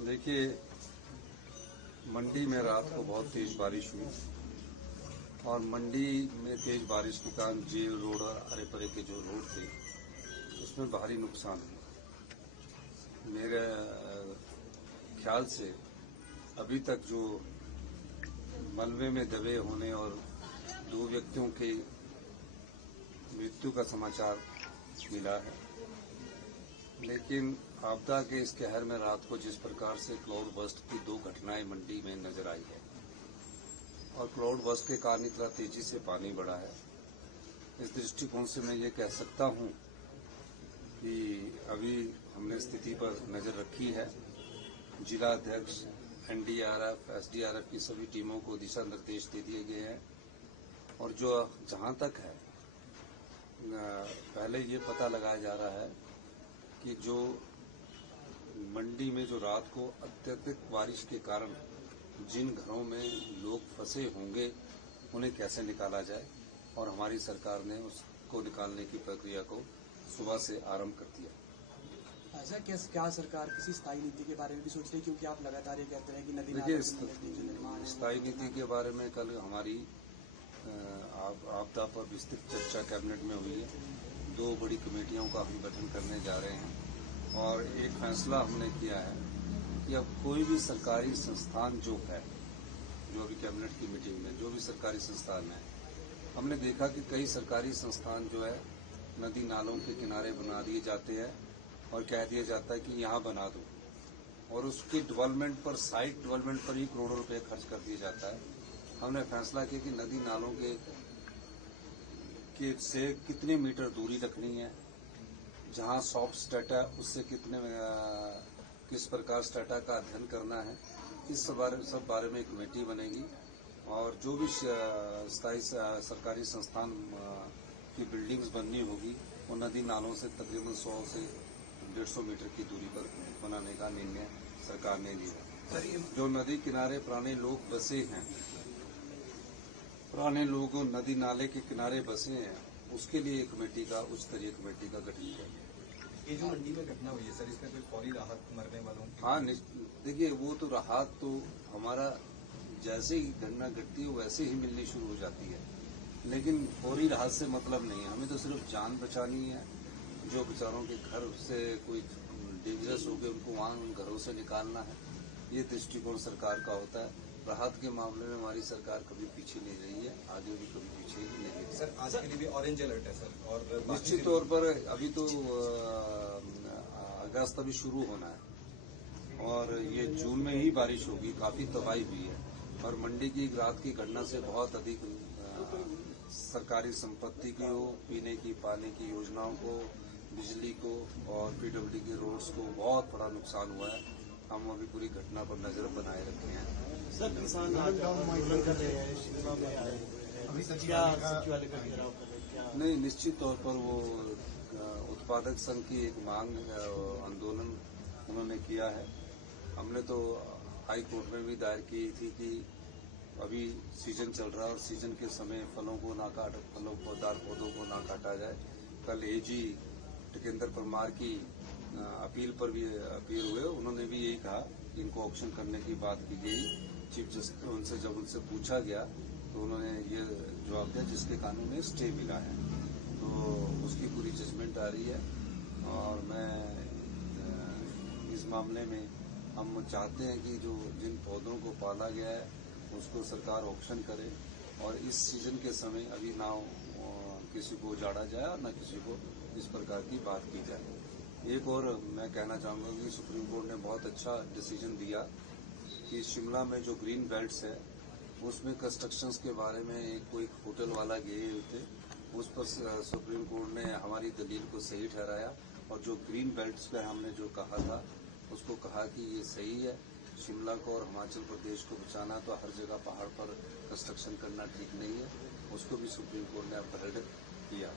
देखिए, मंडी में रात को बहुत तेज बारिश हुई और मंडी में तेज बारिश के कारण जेल रोड और अरे परे के जो रोड थे उसमें भारी नुकसान हुआ। मेरे ख्याल से अभी तक जो मलबे में दबे होने और 2 व्यक्तियों के मृत्यु का समाचार मिला है, लेकिन आपदा के इस कहर में रात को जिस प्रकार से क्लाउड बर्स्ट की 2 घटनाएं मंडी में नजर आई है और क्लाउड बर्स्ट के कारण इतना तेजी से पानी बढ़ा है, इस दृष्टिकोण से मैं ये कह सकता हूं कि अभी हमने स्थिति पर नजर रखी है। जिला अध्यक्ष, एनडीआरएफ, एसडीआरएफ की सभी टीमों को दिशा निर्देश दे दिए गए हैं और जो जहां तक है पहले ये पता लगाया जा रहा है कि जो मंडी में जो रात को अत्यधिक बारिश के कारण जिन घरों में लोग फंसे होंगे उन्हें कैसे निकाला जाए, और हमारी सरकार ने उसको निकालने की प्रक्रिया को सुबह से आरंभ कर दिया। ऐसा क्या सरकार किसी स्थायी नीति के बारे में भी सोच रही है, क्योंकि आप लगातार ये कहते हैं कि नदी देखिए, स्थायी नीति के बारे में कल हमारी आपदा पर विस्तृत चर्चा कैबिनेट में हुई है। 2 बड़ी कमेटियों का हम गठन करने जा रहे हैं और एक फैसला हमने किया है कि अब कोई भी सरकारी संस्थान जो है, जो अभी कैबिनेट की मीटिंग में जो भी सरकारी संस्थान है, हमने देखा कि कई सरकारी संस्थान जो है नदी नालों के किनारे बना दिए जाते हैं और कह दिया जाता है कि यहाँ बना दो, और उसके डेवलपमेंट पर, साइट डेवलपमेंट पर ही करोड़ों रुपए खर्च कर दिया जाता है। हमने फैसला किया कि नदी नालों के से कितने मीटर दूरी रखनी है, जहां सॉफ्ट स्टेटा उससे किस प्रकार स्टेटा का अध्ययन करना है, इस सब बारे में एक कमेटी बनेगी और जो भी स्थायी सरकारी संस्थान की बिल्डिंग्स बननी होगी वो नदी नालों से तकरीबन 100 से 150 मीटर की दूरी पर बनाने का निर्णय सरकार ने लिया। जो नदी किनारे पुराने लोग बसे हैं, पुराने लोग नदी नाले के किनारे बसे हैं, उसके लिए एक कमेटी का, उच्च स्तरीय कमेटी का गठन किया गया। ये जो मंडी में घटना हुई है सर, इसमें कोई फौरी राहत मरने वालों की? हाँ, देखिए, वो तो राहत तो हमारा जैसे ही घटना घटती है वैसे ही मिलनी शुरू हो जाती है, लेकिन फौरी राहत से मतलब नहीं है। हमें तो सिर्फ जान बचानी है। जो बेचारों के घर से कोई डेंजरस हो गए उनको वहां घरों से निकालना है, ये दृष्टिकोण सरकार का होता है। राहत के मामले में हमारी सरकार कभी पीछे नहीं रही है, आगे भी कभी पीछे ही नहीं है। सर, आज के लिए भी ऑरेंज अलर्ट है सर, और निश्चित तौर पर अभी तो अगस्त अभी शुरू होना है और ये जून में ही बारिश होगी। काफी तबाही हुई है और मंडी की रात की घटना से बहुत अधिक सरकारी संपत्ति की हो, पीने की पानी की योजनाओं को, बिजली को और पीडब्ल्यूडी के रोड्स को बहुत बड़ा नुकसान हुआ है। हम अभी पूरी घटना पर नजर बनाए रखे हैं। सर, किसान आंदोलन कर रहे हैं, शिमला में आए, अभी तक क्या वाले का घेराव कर रहे हैं? नहीं, निश्चित तौर पर वो उत्पादक संघ की एक मांग आंदोलन उन्होंने किया है। हमने तो हाई कोर्ट में भी दायर की थी कि अभी सीजन चल रहा है और सीजन के समय फलों को ना काट, फलोदार पौधों को ना काटा जाए। कल एजी टिकेंद्र परमार की अपील पर भी अपील हुए, उन्होंने भी यही कहा कि इनको ऑक्शन करने की बात की गई। चीफ जस्टिस उनसे जब उनसे पूछा गया तो उन्होंने ये जवाब दिया जिसके कानून में स्टे मिला है, तो उसकी पूरी जजमेंट आ रही है और मैं इस मामले में हम चाहते हैं कि जो जिन पौधों को पाला गया है उसको सरकार ऑक्शन करे और इस सीजन के समय अभी ना किसी को उजाड़ा जाए और न किसी को इस प्रकार की बात की जाए। एक और मैं कहना चाहूंगा कि सुप्रीम कोर्ट ने बहुत अच्छा डिसीजन दिया कि शिमला में जो ग्रीन बेल्ट्स है उसमें कंस्ट्रक्शंस के बारे में कोई होटल वाला गए थे, उस पर सुप्रीम कोर्ट ने हमारी दलील को सही ठहराया और जो ग्रीन बेल्ट्स पे हमने जो कहा था उसको कहा कि ये सही है। शिमला को और हिमाचल प्रदेश को बचाना तो हर जगह पहाड़ पर कंस्ट्रक्शन करना ठीक नहीं है, उसको भी सुप्रीम कोर्ट ने अपहेल्ड किया।